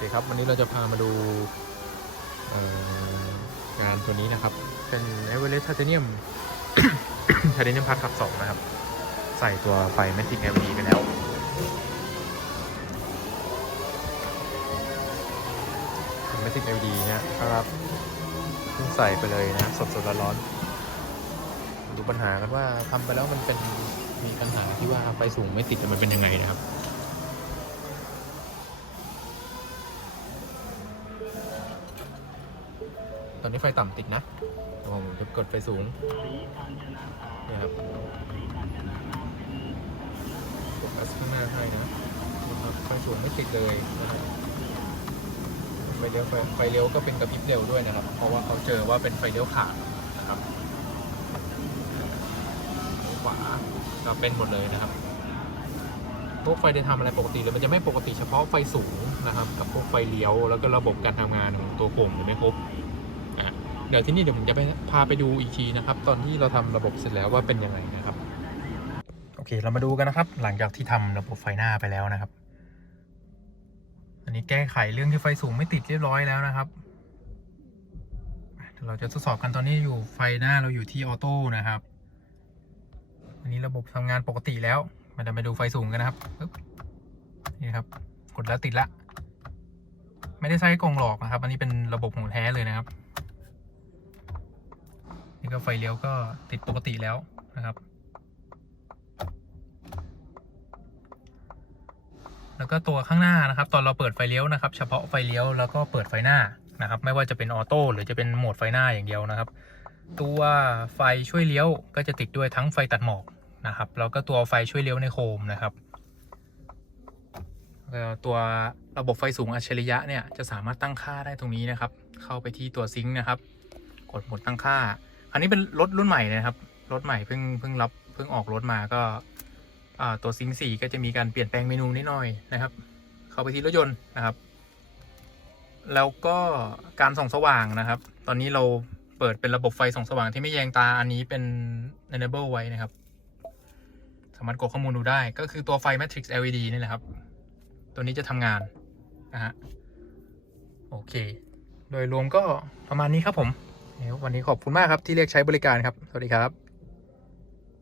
คครับ วันนี้เราจะพามาดูงานตัวนี้นะครับ เป็น e v e r e s t Titanium Titanium Plus ขับ2นะครับ ใส่ตัวไฟ Magic LED ไปแล้ว Magic LED เนี่ยครับเพิ่งใส่ไปเลยนะ สดๆร้อนๆดูปัญหากันว่าทำไปแล้วมันเป็นมีปัญหาที่ว่าไฟสูงไม่ติดมันเป็นยังไงนะครับ ตอนนี้ไฟต่ำติดนะเดี๋ยวผมจะกดไฟสูงนี่ครับโฟกัสข้างหน้าให้นะไฟสูงไม่ติดเลยนะครับไฟเลี้ยวไฟไฟเลี้ยวก็เป็นกระพริบเร็วด้วยนะครับ เพราะว่าเขาเจอว่าเป็นไฟเลี้ยวขาดนะครับขวาก็เป็นหมดเลยนะครับพวกไฟเดินทำอะไรปกติเลยมันจะไม่ปกติเฉพาะไฟสูงนะครับ กับพวกไฟเลี้ยวแล้วก็ระบบการทำงานของตัวโก่งจะไม่ครบ เดี๋ยวที่นี่เดี๋ยวผมจะไปพาไปดูอีกทีนะครับ ตอนที่เราทำระบบเสร็จแล้วว่าเป็นยังไงนะครับ โอเค เรามาดูกันนะครับ หลังจากที่ทำระบบไฟหน้าไปแล้วนะครับ อันนี้แก้ไขเรื่องที่ไฟสูงไม่ติดเรียบร้อยแล้วนะครับเดี๋ยวเราจะทดสอบกันตอนนี้อยู่ไฟหน้าเราอยู่ที่ออโต้นะครับ อันนี้ระบบทำงานปกติแล้วมาจะไปดูไฟสูงกันนะครับปึ๊บนี่ครับ กดแล้วติดละ ไม่ได้ใช้กล่องหลอกนะครับ อันนี้เป็นระบบของแท้เลยนะครับ นี่ก็ไฟเลี้ยวก็ติดปกติแล้วนะครับ แล้วก็ตัวข้างหน้านะครับ ตอนเราเปิดไฟเลี้ยวนะครับ เฉพาะไฟเลี้ยวแล้วก็เปิดไฟหน้านะครับ ไม่ว่าจะเป็นออโต้หรือจะเป็นโหมดไฟหน้าอย่างเดียวนะครับ ตัวไฟช่วยเลี้ยวก็จะติดด้วยทั้งไฟตัดหมอกนะครับแล้วก็ตัวไฟช่วยเลี้ยวในโคมนะครับตัวระบบไฟสูงอัจฉริยะเนี่ยจะสามารถตั้งค่าได้ตรงนี้นะครับ เข้าไปที่ตัวซิงค์นะครับ กดโหมดตั้งค่า นนี้เป็นรถรุ่นใหม่นะครับ รถใหม่เพิ่งเพิ่งรับเพิ่งออกรถมาก็ตัวซิงสี่ก็จะมีการเปลี่ยนแปลงเมนูนิดหน่อยนะครับ เข้าไปที่รถยนต์นะครับ แล้วก็การส่องสว่างนะครับ ตอนนี้เราเปิดเป็นระบบไฟส่องสว่างที่ไม่แยงตาอันนี้เป็น enable ไว้นะครับ สามารถกดข้อมูลดูได้ ก็คือตัวไฟ matrix LED นี่แหละครับ ตัวนี้จะทำงานนะฮะโอเค โดยรวมก็ประมาณนี้ครับผม วันนี้ขอบคุณมากครับที่เรียกใช้บริการครับ สวัสดีครับ